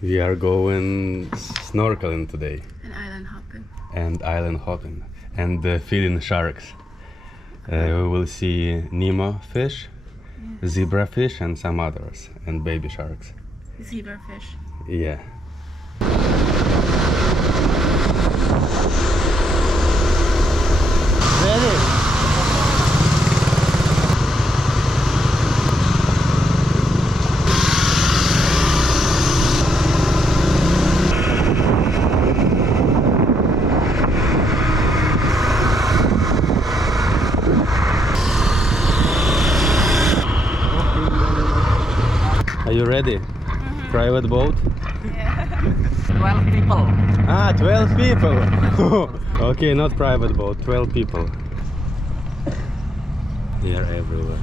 We are going snorkeling today. And island hopping. And island hopping. And feeding sharks. We will see nemo fish, zebra fish, and some others. And baby sharks. Zebra fish. Yeah. Ready? Are you ready? Private boat? Yeah. 12 people. Ah, 12 people! Okay, not private boat, 12 people. They are everywhere.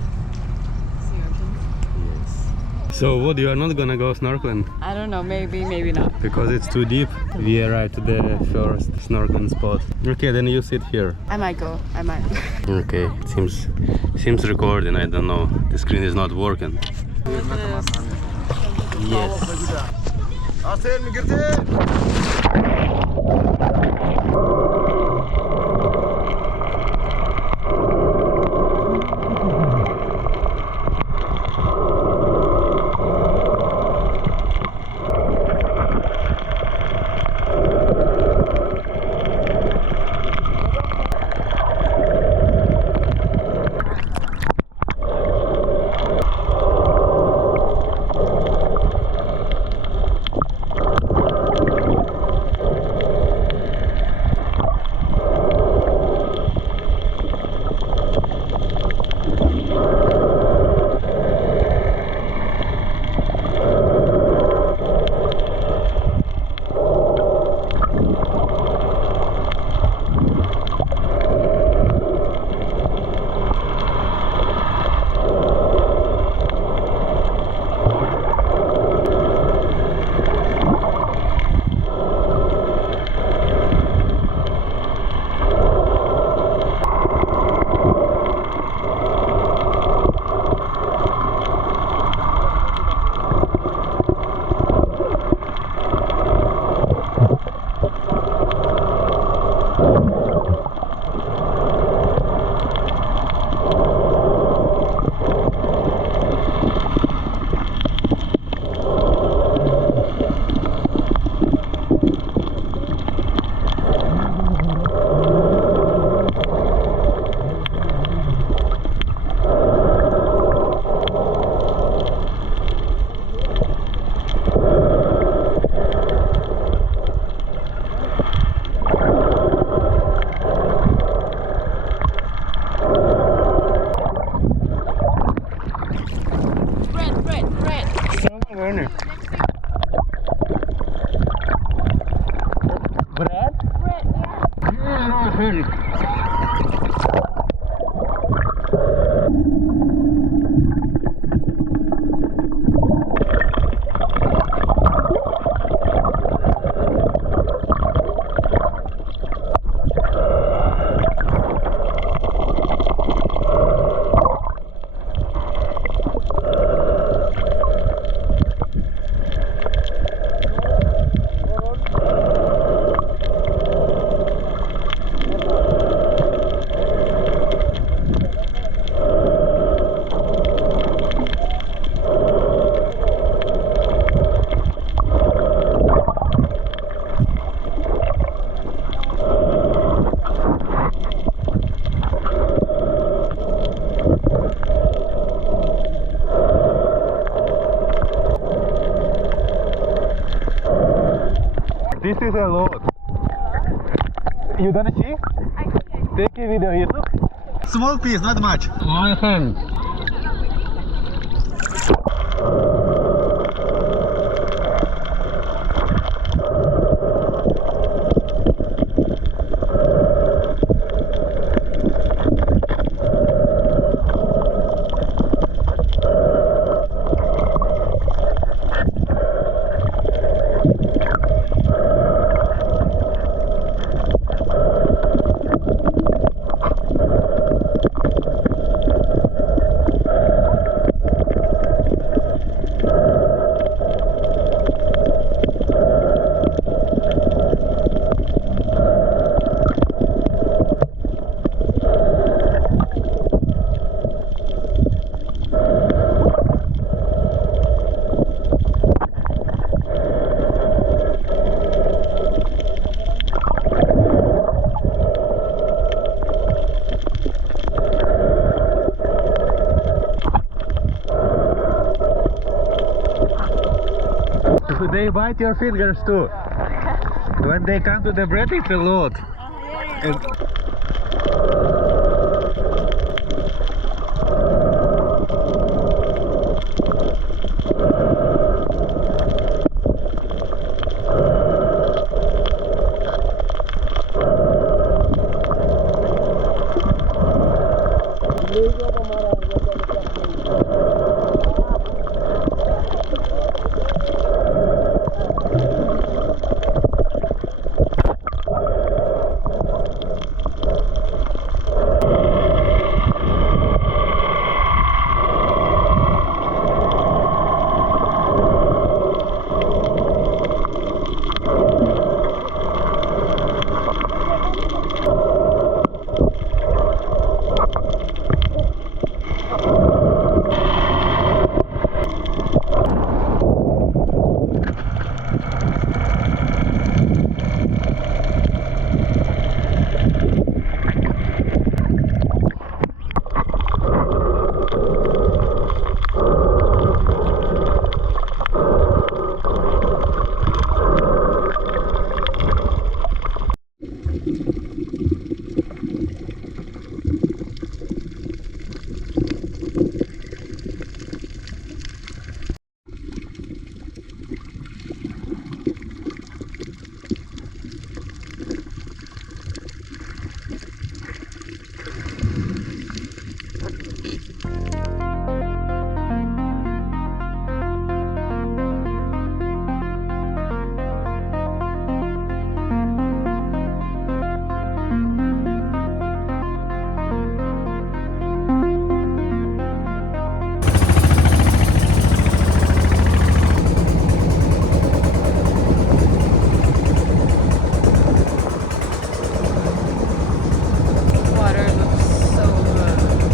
Yes. So what, you are not gonna go snorkeling? I don't know, maybe not. Because it's too deep. We arrived to the first snorkeling spot. Okay, then you sit here. I might go, I might. Okay, it seems recording, I don't know. The screen is not working. Yes. This is a lot. You gonna see? Take a video, YouTube. Small piece, not much. One hand. they bite your fingers too. When they come to the bread, it's a lot. And water looks so good.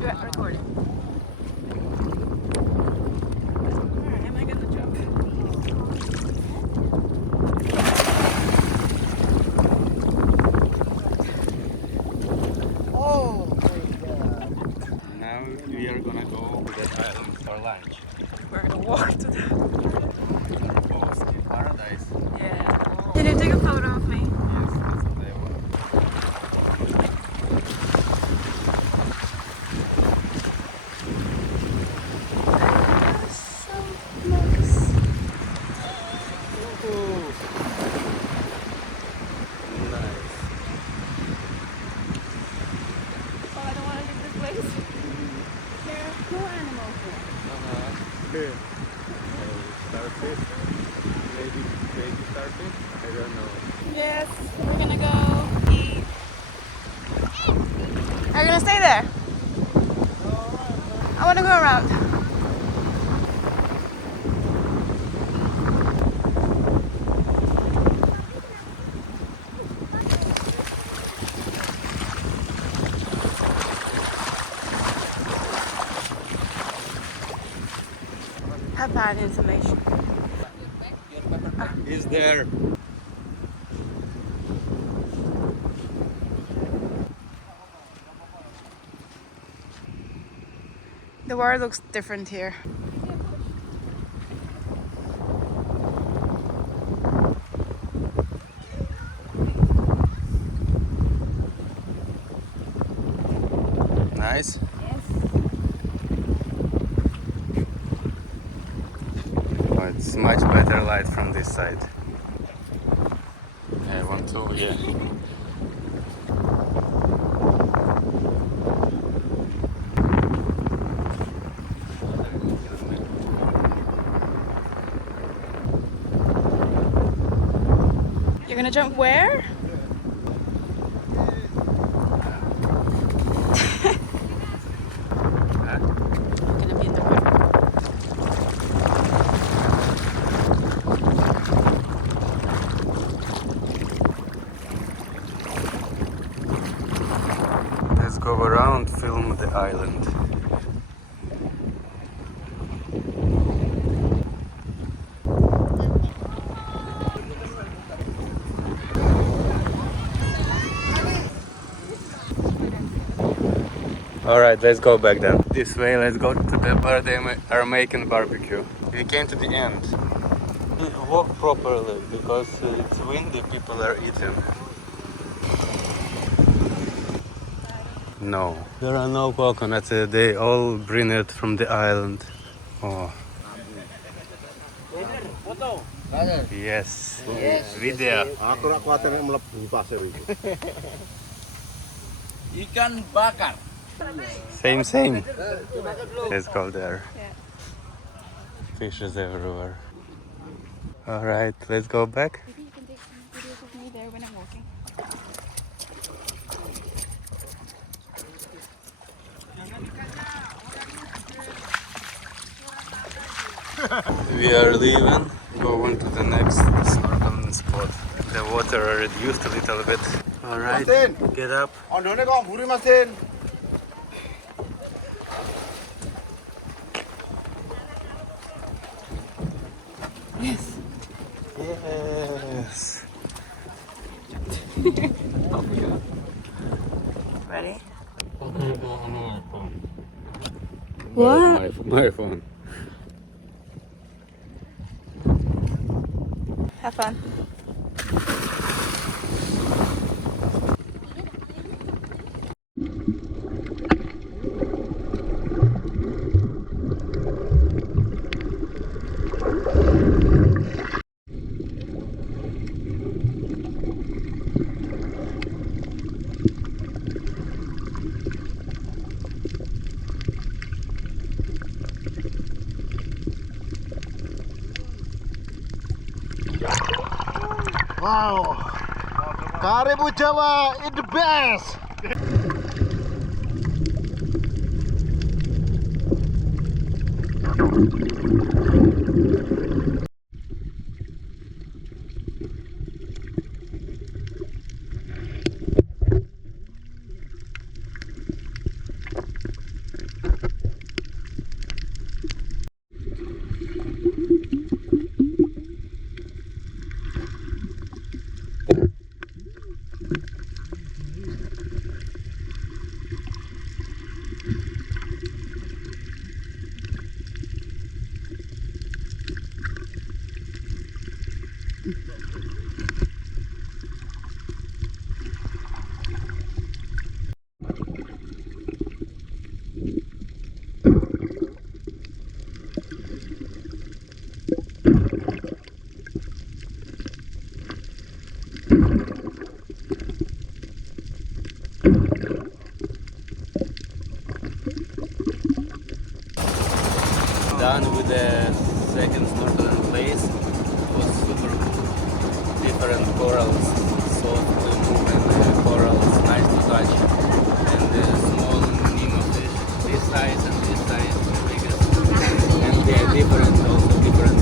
Yeah, recording. Alright, am I gonna jump? now we are gonna go to that island for lunch. We're gonna walk to the... Bosque Paradise. Yeah. Can you take a photo of me? Yes, that's what I want. So nice. Nice. Oh, I don't want to leave this place. There are cool animals here. Starfish. Maybe baby starfish. I don't know. Yes, we're gonna go eat. Are you gonna stay there? I wanna go around. Have bad information. Is there? The water looks different here. Nice. Oh, it's much better light from this side. I want to, yeah. You're gonna jump where? Gonna be in the river. Let's go around, film the island. All right, let's go back then. This way, let's go to the where they are making barbecue. We came to the end. Walk properly because it's windy. People are eating. No, there are no coconuts. They all bring it from the island. Oh. Yes. Video. Aku rak kuatir mlebu pasir iki. Ikan bakar. Same. Let's go there. Fishes everywhere. All right, let's go back. Maybe you can take some videos of me there when I'm walking. We are leaving, going to the next snorkeling spot. The water reduced a little bit. All right, get up. Ondone kok mburi Mas Din. Yes. Ready? What? My phone. Have fun. Wow. Karimun Jawa is the best. Done with the second snorkeling place. It was super cool. Different corals, softly moving corals, nice to touch. And the small nemo fish, this size and this size, the biggest. And they are different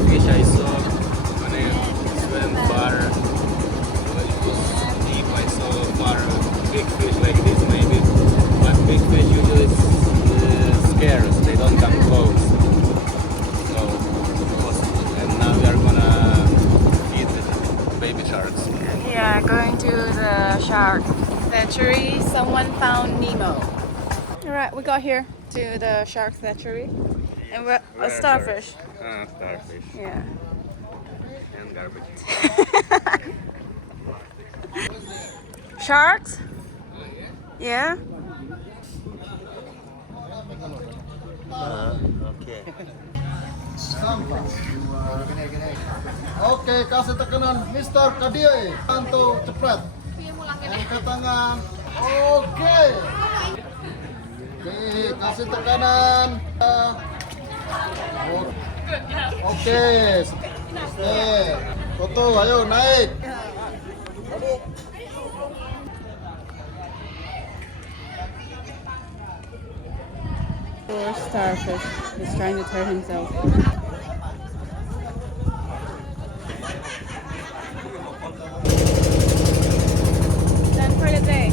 fish I saw when I swam far. When it was deep, I saw far big fish like this maybe. But big fish usually scarce, they don't come close. Yeah, going to the shark hatchery. Someone found Nemo. Alright, we got here to the shark hatchery. And we're a starfish. Starfish. Yeah. And garbage. Sharks? Yeah? Okay. Oke, kasih tekanan Mr. Kadie. Tanto cepet. Angkat tangan. Oke. Oke, kasih tekanan. Oke. Oke. Foto, ayo naik. Poor starfish. He's trying to turn himself. Done for the day.